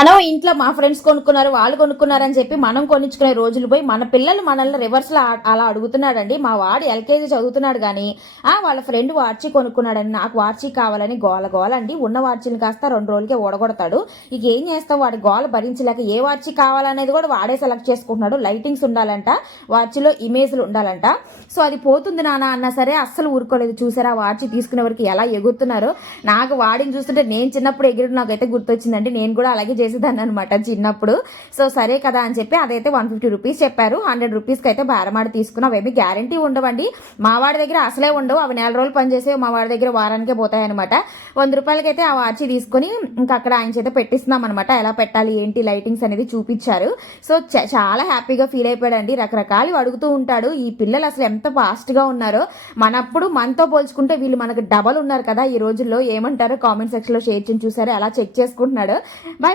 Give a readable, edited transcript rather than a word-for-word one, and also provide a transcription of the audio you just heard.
మనం ఇంట్లో మా ఫ్రెండ్స్ కొనుక్కున్నారు వాళ్ళు కొనుక్కున్నారని చెప్పి మనం కొనిచ్చుకునే రోజులు పోయి మన పిల్లలు మనల్ని రివర్స్లో అలా అడుగుతున్నాడండి. మా వాడు ఎల్కేజీ చదువుతున్నాడు కానీ వాళ్ళ ఫ్రెండ్ వార్చి కొనుక్కున్నాడని నాకు వార్చి కావాలని గోల గోల అండి. ఉన్న వార్చిని కాస్త 2 రోజులకే ఓడగొడతాడు. ఇక ఏం చేస్తాం, వాడి గోల భరించలేక ఏ వార్చి కావాలనేది కూడా వాడే సెలెక్ట్ చేసుకుంటున్నాడు. లైటింగ్స్ ఉండాలంట, వార్చిలో ఇమేజ్లు ఉండాలంట. సో అది పోతుంది నాన్న అన్నా సరే అస్సలు ఊరుకోలేదు. చూసారా వార్చి తీసుకునే వరకు ఎలా ఎగురుతున్నారో. నాకు వాడిని చూస్తుంటే నేను చిన్నప్పుడు ఎగిరి నాకైతే గుర్తొచ్చిందండి. నేను కూడా అలాగే చేసేదాన్ని అనమాట చిన్నప్పుడు. సో సరే కదా అని చెప్పి అదైతే 150 రూపీస్ చెప్పారు. 100 రూపీస్కి అయితే బేరమాడి తీసుకున్నా. అవేమి గ్యారంటీ ఉండవండి, మా వాడి దగ్గర అసలే ఉండవు. అవి 4 రోజులు పనిచేసే మా వాడి దగ్గర వారానికే పోతాయి అనమాట. 100 రూపాయలకైతే ఆ వాచి తీసుకొని ఇంకా అక్కడ ఆయన చేత పెట్టిస్తున్నాం అనమాట. ఎలా పెట్టాలి ఏంటి లైటింగ్స్ అనేది చూపించారు. సో చాలా హ్యాపీగా ఫీల్ అయిపోయాడండి. రకరకాలు అడుగుతూ ఉంటాడు. ఈ పిల్లలు అసలు ఎంత ఫాస్ట్గా ఉన్నారో. మనప్పుడు మనతో పోల్చుకుంటే వీళ్ళు మనకు డబల్ ఉన్నారు కదా ఈ రోజుల్లో. ఏమంటారో కామెంట్ సెక్షన్లో షేర్ చేసి చూసారు, అలా చెక్ చేసుకుంటున్నాడు. బై.